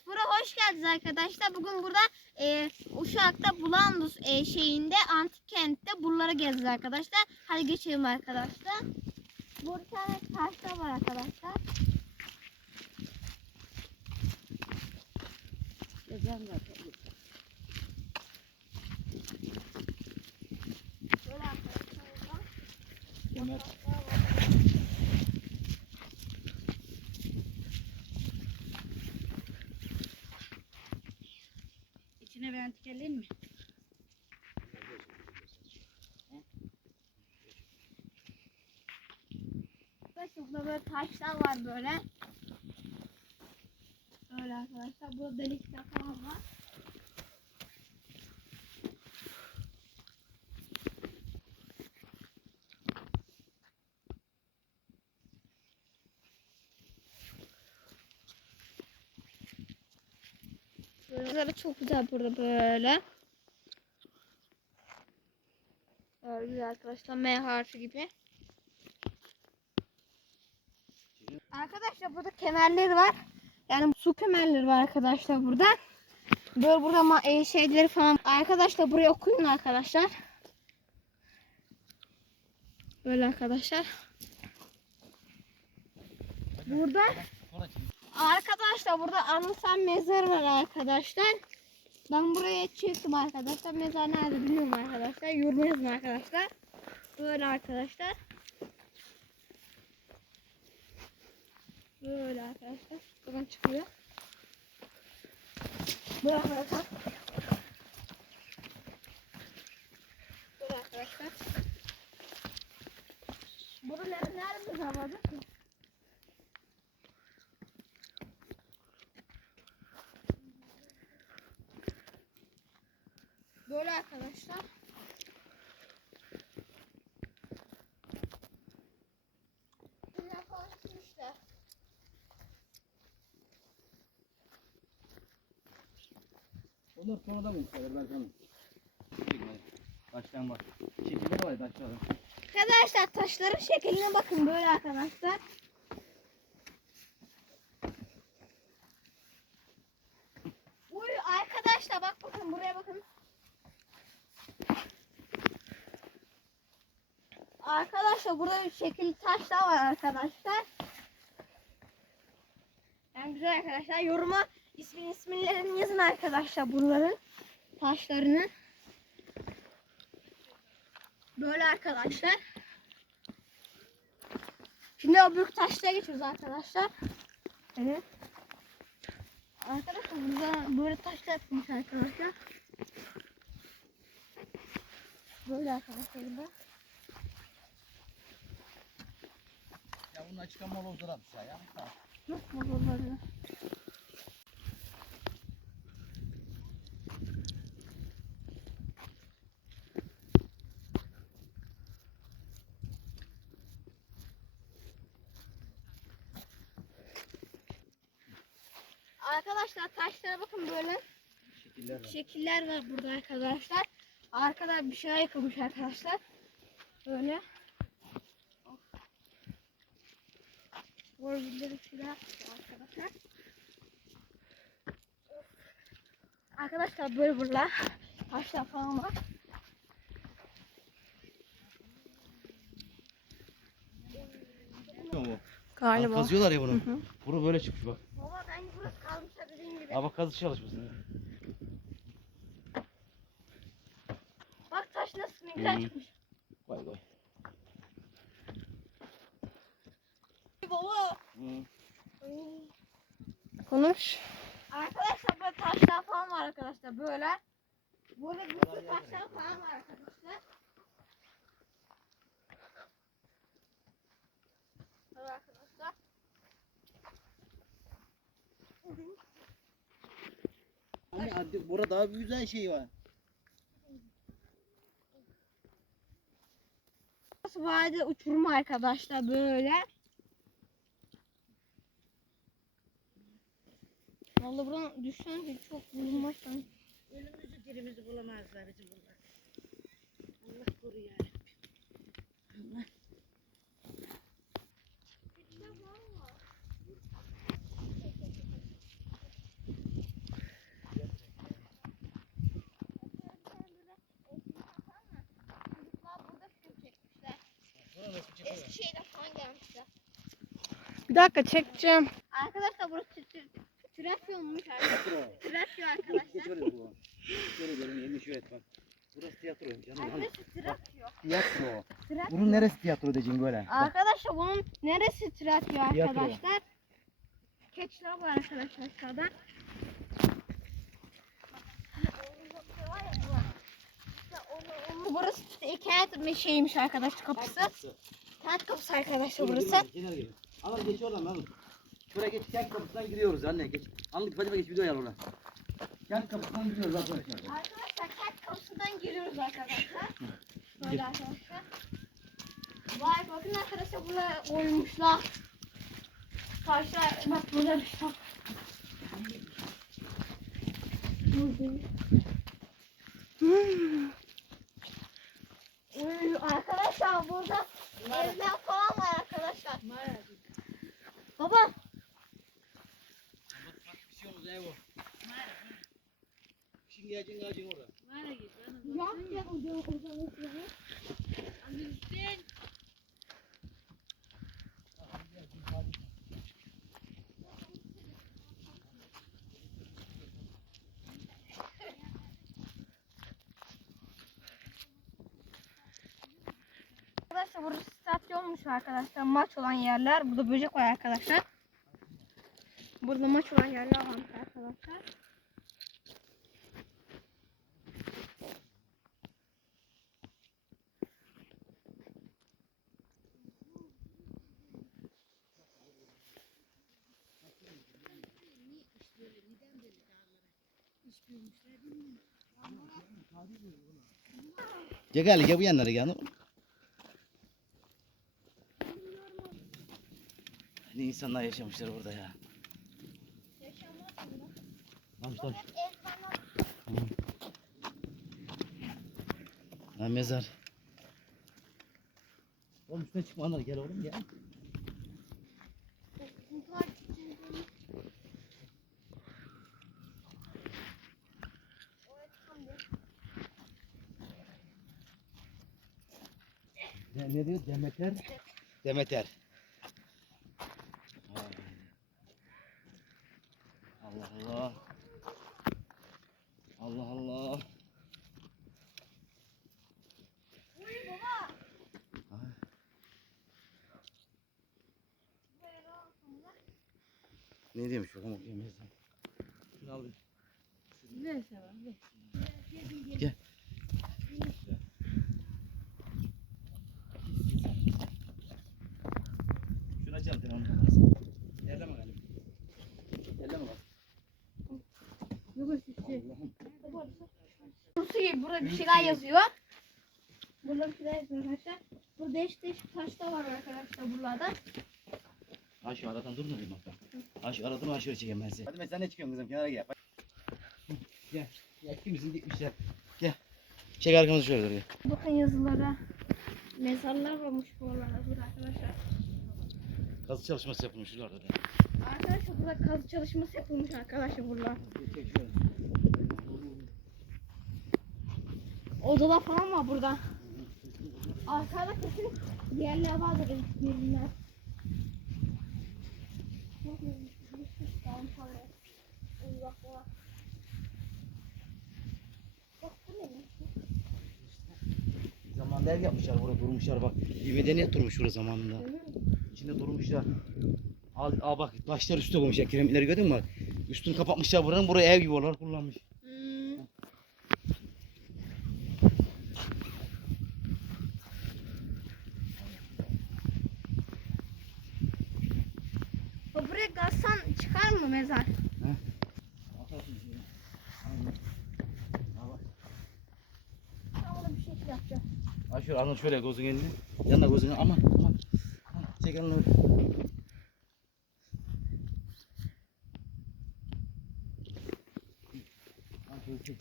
Spor'a hoş geldiniz arkadaşlar. Bugün burada e, Uşak'ta Bulandus e, şeyinde antik kentte buraları gezeceğiz arkadaşlar. Hadi geçelim arkadaşlar. Burada tane taşlar var arkadaşlar. Böyle arkadaşlar burada. İçine ben tikeleyim mi? Burada böyle taşlar var böyle. Böyle arkadaşlar. Burada delikler falan var. Böyle çok güzel burada böyle. Böyle güzel arkadaşlar. M harfi gibi. Arkadaşlar burada kemerleri var. Yani su kemerleri var arkadaşlar burada. Böyle burada e, şeyleri falan. Arkadaşlar buraya okuyun arkadaşlar. Böyle arkadaşlar. Burada arkadaşlar burada anısan mezar var arkadaşlar. Ben buraya çıktım arkadaşlar. Mezar nerede bilmiyorum arkadaşlar. Yorum yazın arkadaşlar. Böyle arkadaşlar. Böyle arkadaşlar. Buradan çıkıyor. Böyle arkadaşlar. Böyle arkadaşlar. Burada nerede, nerede 3-4 tonada bulmuşlar Berkan'ın. Taştan bak. Şekilleri var taşların. Arkadaşlar taşların şekline bakın böyle arkadaşlar. Uy arkadaşlar bak bakın buraya bakın. Arkadaşlar burada bir şekil taşlar var arkadaşlar. Yani güzel arkadaşlar yoruma ismin isimlerini yazın arkadaşlar bunların taşlarını. Böyle arkadaşlar. Şimdi o büyük taşlara geçiyoruz arkadaşlar. Evet. Arkadaşlar burada böyle taşlar yapmış arkadaşlar. Böyle arkadaşlar burada. Ya bunun açık ama olur aşağı ya. Tamam. Yok mu buraları? Arkadaşlar taşlara bakın böyle Şekiller var. şekiller var burada arkadaşlar. Arkada bir şey yıkamış arkadaşlar. Böyle. Yapmış arkadaşlar. Arkadaşlar böyle burada taşlar falan var. Galiba. Kazıyorlar ya bunu. Bunu böyle çıkmış bak. Baba bence burası kalmış bak kazı çalışmasın. Bak taş nasıl ne güzel çıkmış. Vay vay. Baba. Hı. Konuş. Arkadaşlar böyle taşlar falan var arkadaşlar böyle. Böyle bir sürü taşlar falan var arkadaşlar. Böyle arkadaşlar. Hani hadi burada daha bir güzel şey var. Burası vade uçurum arkadaşlar böyle. Vallahi buradan düşsen ki çok bulunmazsan. Ölümümüzü dirimizi bulamazlar bizim bunlar. Allah koru Eskişehir'den falan gelmişler. Bir dakika çekeceğim. Arkadaşlar burası Trakyonmuş arkadaşlar. Trakyo arkadaşlar. Şöyle bu. Şöyle benim elini şöyle bak. Burası tiyatro canım. Arkadaşlar Trakyo. Tiyatro. Trakyo. Bunun neresi tiyatro diyeceksin böyle? Arkadaşlar bunun neresi Trakyo Tiyatro. arkadaşlar? Keçiler var arkadaşlar aşağıda. Burası kent şeymiş arkadaşlar kapısı. Kent kapısı arkadaşlar burası. Kenara gelin. Ama geç oradan lan. Şuraya geç kent kapısından giriyoruz anne geç. Anlık hadi geç video ayar oradan. Kent kapısından giriyoruz arkadaşlar. Arkadaşlar kent kapısından giriyoruz arkadaşlar. Böyle arkadaşlar. Vay bakın arkadaşlar buraya koymuşlar. Taşlar bak burada bir şey. Uy, arkadaşlar burada evler falan var arkadaşlar. Baba Bir şey olmaz ev o. Şimdi geleceksin ağacın orada. Mağara git. bana bak. yap ya hocam hocam hocam. Hadi Hüseyin. Arkadaşlar burası stadyummuş arkadaşlar. Maç olan yerler. Burada böcek var arkadaşlar. Burada maç olan yerler varmış arkadaşlar. Gel gel gel bu yanlara gel. İnsanlar yaşamışlar burada ya. Lan taş. Ha mezar. Oğlum üstüne çıkma anlar gel oğlum gel. Ne, ne diyor? Demeter. Demeter. Vay. Allah Allah. Allah Allah. Ay. Ne diyormuş bakalım okuyayım yazayım. Şunu al bir. Neyse ben. Gel. Şunu açalım telefonun kamerası. Yerleme galiba. Yerleme bak. Allah'ım. Burası gibi burada bir şeyler yazıyor. Burada bir şeyler yazıyor arkadaşlar. Burada değişik değişik taşlar var arkadaşlar buralarda. Şu aradan dur mu bir bak. Ha şu aradan aşağı çekeyim ben seni. Hadi mesela ne çıkıyorsun kızım kenara gel. Bak. Gel. Ya kimsin gitmişler. Gel. Çek arkamızı şöyle dur. Bakın yazılara. Mezarlar varmış buralarda burada arkadaşlar. Kazı çalışması yapılmış şuralarda da. Arkadaşlar burada kazı çalışması yapılmış arkadaşlar burada. Çek şöyle. Odalar falan var burada. Arkada kesin yerler vardır birbirinden. Ev yapmışlar burada durmuşlar bak. Bir medeniyet durmuş burada zamanında. İçinde durmuşlar. Al, al bak taşlar üstüne koymuşlar kiremitleri gördün mü? Üstünü kapatmışlar buranın buraya ev gibi olarak kullanmış. Buraya gazsan çıkar mı mezar? Burada bir şöyle gözün elini. Yanına gözün aman aman. aman. Çek elini. öyle. Ha, şöyle çek.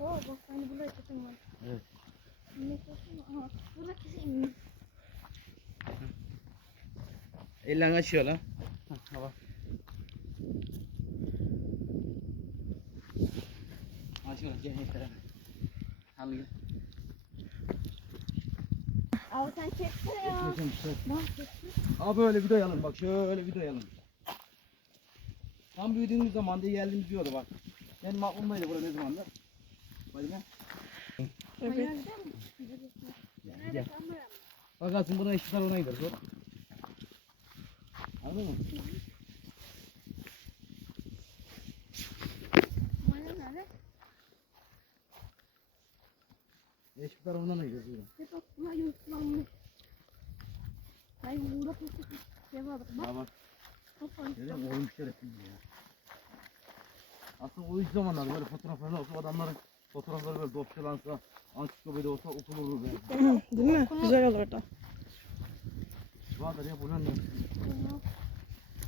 Oo bak hani burada kesin var. Evet. Ne kesin? Aha burada kesin. Ellerini açıyor lan. Ha, ha bak. Ha şöyle gel beraber. Al gel. Abi sen çeksene ya. Çekeceğim işte. Bak çeksin. Abi böyle video alın bak şöyle video alın. Tam büyüdüğümüz zaman diye geldiğimiz diyordu bak. Benim aklımdaydı burada ne zamandır. Hadi gel. Evet. Ayağa gider mi? Gel. Bakarsın buna eşit ona gideriz. Anladın mı? Eşit tarafından da burada. Hep aklıma yutlanmış. Hayır burada peki şey var. Bak bak. kafan. Görüyor musun? Oymuş şerefsiz ya. Aslında o ilk zamanlar böyle fotoğrafları olsa adamların fotoğrafları böyle dosyalansa, ansiklopedi olsa okunurdu be. Değil mi? Güzel olurdu. Vardır ya bu ne?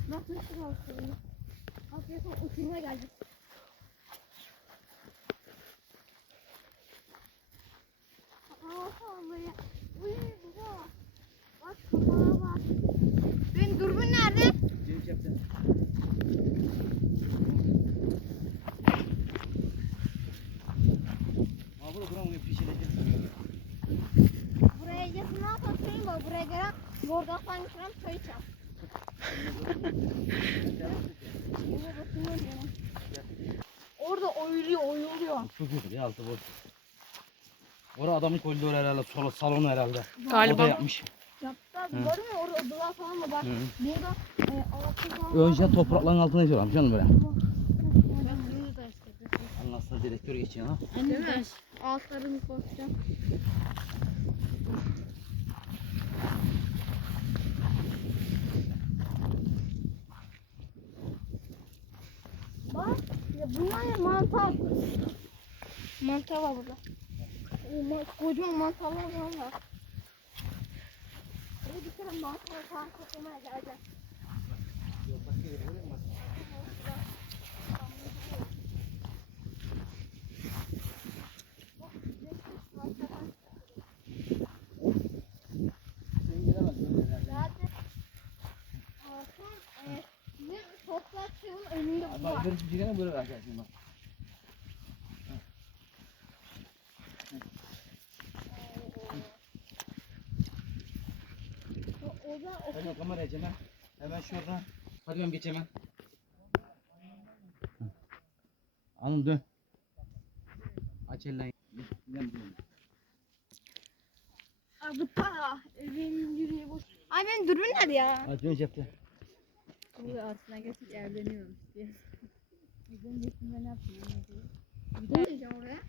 Bak nasıl kalkıyor. Hakikaten uçuruma geldik. Benim dürbün nerede? Cem çepten. Abi burada buranın bir şey Buraya yakın ne yapalım söyleyeyim bak buraya gelen yorgan falan götüren çay içer. Burada bakıyorum ya. Orada oyuluyor oyuluyor. Çok iyidir ya altı boş. Orada adamın koridor herhalde, solo salonu herhalde. Galiba. Orada yapmış. Yaptı gördün mü orada odalar falan da var. Hı. Burada e, altı falan Önceden toprakların altına yatıyorlarmış canım böyle. Bunu da istedim. Anlasına direktör geçiyor ha. Anne taş. Altlarını koyacağım. Bak ya bunlar ya mantar. Mantar var burada. O ma kocaman mantarlar falan var. Hadi bir kere mantar falan koklamaya geleceğim. E, toprak suyun önünde bu var. Bak böyle arkadaşlar bak. O, o da o Hemen kameraya aç hemen. Şuradan. Hadi ben geç hemen. Anıl dön. Aç gel. adı para. Evin yüreği boş. Ay benim dürbün nerede ya? Aç dön cepte. Burada altına geçip evleniyorum diye. Bizden yetimde ne yapayım? diyeceğim oraya?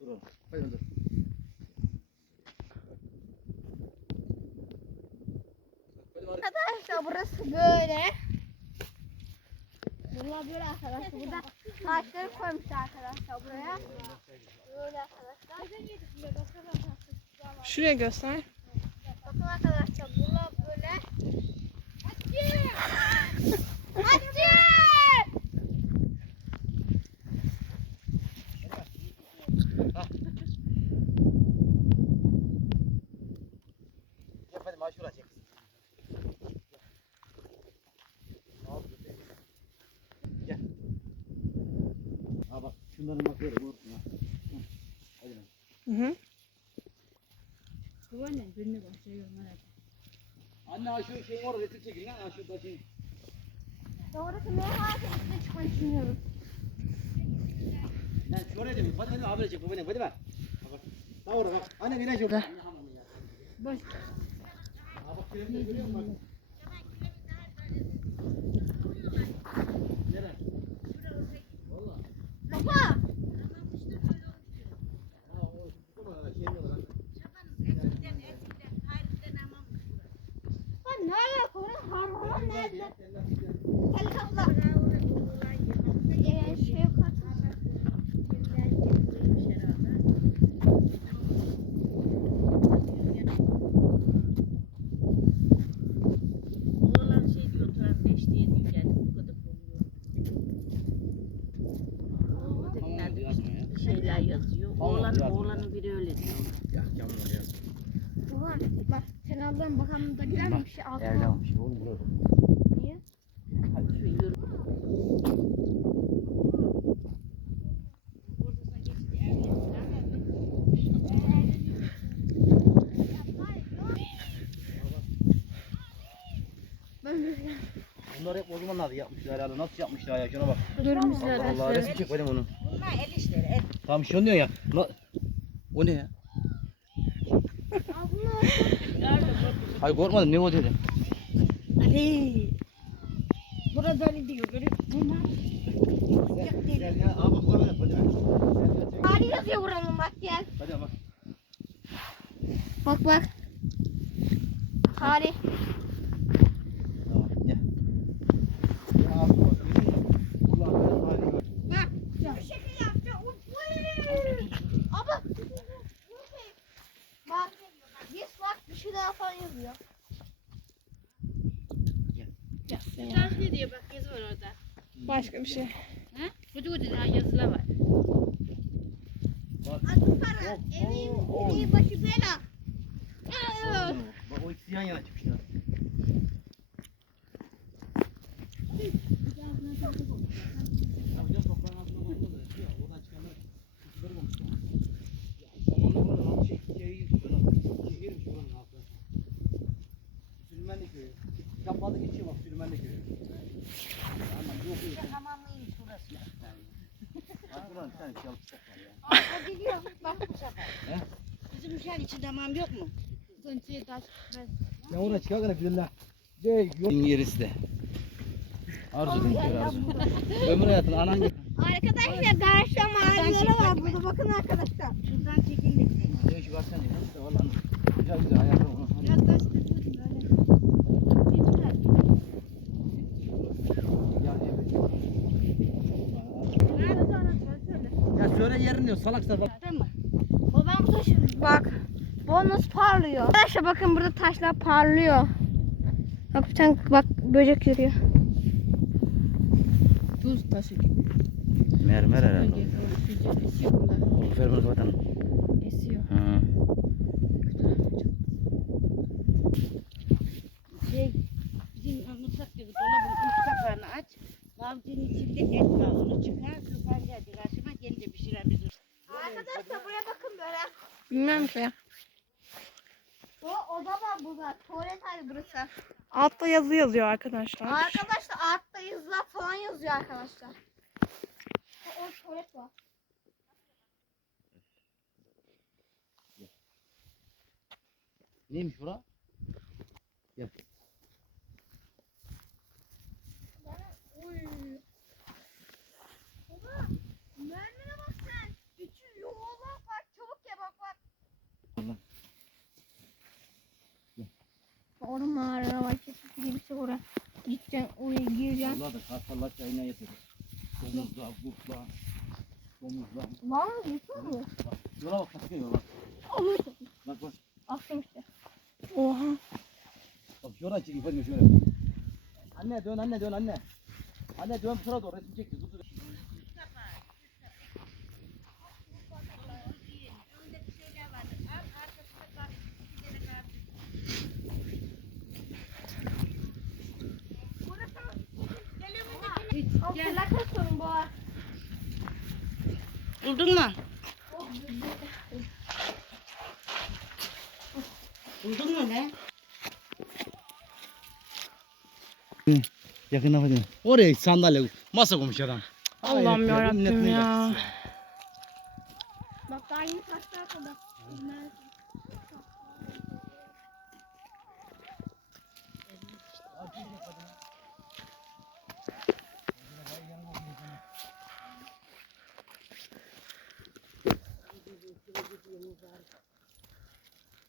Dur oğlum. Hadi dur. Burası böyle. Bunlar böyle arkadaşlar. Burada taşları koymuşlar arkadaşlar buraya. Böyle arkadaşlar. Şuraya göster. Bakın arkadaşlar bunlar böyle. Açı! Açı! Gel hadi maaş şuradan çek. Gel. Aa bak şunların bak böyle ha. Hadi lan. Hı hı. Babaanne birine başlıyorum hadi. Anne ha şu şeyin orada resim çekin lan ha şurada şey. Sonraki meyhanede üstüne çıkmayı düşünüyoruz. Lan şuraya demin. Hadi hadi haberi çek babaanne hadi bak. Bak. Orada bak. Anne bir şurada. Baş. Aa bak görüyor musun bak. Nereye? Valla. Baba! Ha o tutamadı şey mi lan? Lan ne alaka? Orada nerede? Helikopter. Ee, şey yok. Oğlan şey diyor, kardeş diye diyor yani bu kadar oluyor. O ötekiler Tamam yazma ya. bir şeyler yazıyor. Tamam, Oğlan, yazma. oğlanın biri öyle diyor. Ya kamera yaz. Ulan bak sen ablan bakanlıkta gider bir şey altına. Evde almış. Oğlum buraya bak. Niye? Hadi. Şu yürü. Ortasına geçti evlendiler mi? Yapma Bunlar hep o zamanlarda yapmışlar herhalde. Nasıl yapmışlar ya şuna bak. Görmüşler Allah resim çek benim onu. Bunlar el işleri, el. Tamam şunu diyor ya. Na- O ne ya? Hayır korkmadım ne o dedim. Ali. Burada öyle diyor, görüyor musun? Gel ya abi korkma hadi. Gel, gel, gel. Tarih yazıyor buranın bak gel. Hadi bak. Bak bak. Tarih. Tamam gel. Gel abi bak. Ulan ben hadi gör. Bak. Bir şekil yapacağım. Abi. Bak. Yes bak bir şey daha falan yazıyor. Tavsiye diyor bak yazı var orada. Başka bir şey. Ha? Koca koca daha yazılar var. Bak. Adı para. Evin direği başı bela. Evet. Bak o ikisi yan yana çıkmışlar. Yapacağız toprağın altına koyduğunda da şey, oradan çıkanlar kutuları bulmuşlar. Ya, zamanla buranın altı şey, şey girmiş böyle. Şey girmiş buranın altına. Sülmenli köyü. Kitaplarda geçiyor bak Sülmenli köyü. Aman yok yok. Hamamlıymış burası. Bak buranın bir tane şey alıp çok var ya. Aa, gidiyor. Bak. Uşağın içinde hamam yok mu? Ya oraya çıkarken güzeller. De yok. Yerisi de. Arzu denk geliyor Arzu. Ömür hayatın anan gibi. Arkadaşlar karşıda mağaraları var burada. Bakın arkadaşlar. Şuradan çekildik. Değişik açsan ya. İşte vallahi güzel güzel ayaklar onu. biraz kırdım böyle. Ya söyle yerini diyor salaklar bak. O ben bu taşı bak. Bonus parlıyor. Arkadaşlar bakın burada taşlar parlıyor. Bak bir tane bak böcek yürüyor. Tuz taşı gibi. Mermer herhalde. Esiyor burada. Fermer kapatalım. Esiyor. Hı. Şey, bizim mutfak gibi dolabın üst kapağını aç. Mavcının içinde et var. Onu çıkar, Sultan geldi karşıma. Gelince pişiren bizi. Arkadaşlar buraya bakın böyle. Bilmem ki. O oda var burada. Tuvalet hali burası. Altta yazı yazıyor arkadaşlar. Arkadaşlar altta yazılar falan yazıyor arkadaşlar. O, o tuvalet var. Neymiş bura? Gel. Uy. Baba mermine bak sen. İçi yuvarlak bak çabuk ye bak bak. Allah. Orada mağara var. Kesin şey oraya. Gideceksin oraya gireceksin. Allah da kartallar çayına yatırır. Domuzlar, kurtlar, domuzlar. Var mı? Yutma mı? Bak, yola bak nasıl geliyor bak. Olur. Bak bak. Attım işte. Oha. Bak şuradan çekeyim hadi şöyle. Anne dön anne dön anne. Anne dön bu tarafa doğru resim çekti. Ar- Buldun mu? Buldun mu be? Yakından hadi. Oraya sandalye, masa koymuş adam. Allah'ım yarabbim ya. Bak daha yeni taşlar kadar.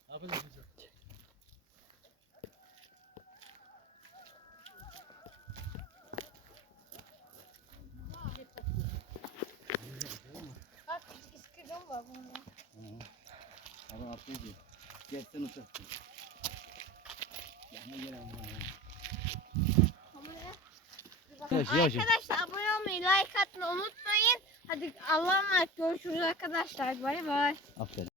Abi? Bak iskidon var bunda. Abi atlayı diyor. Gel sen uçak. Yanına gel ama. Arkadaşlar abone olmayı, like atmayı unutmayın. Hadi Allah'a emanet görüşürüz arkadaşlar. Bay bay. Aferin.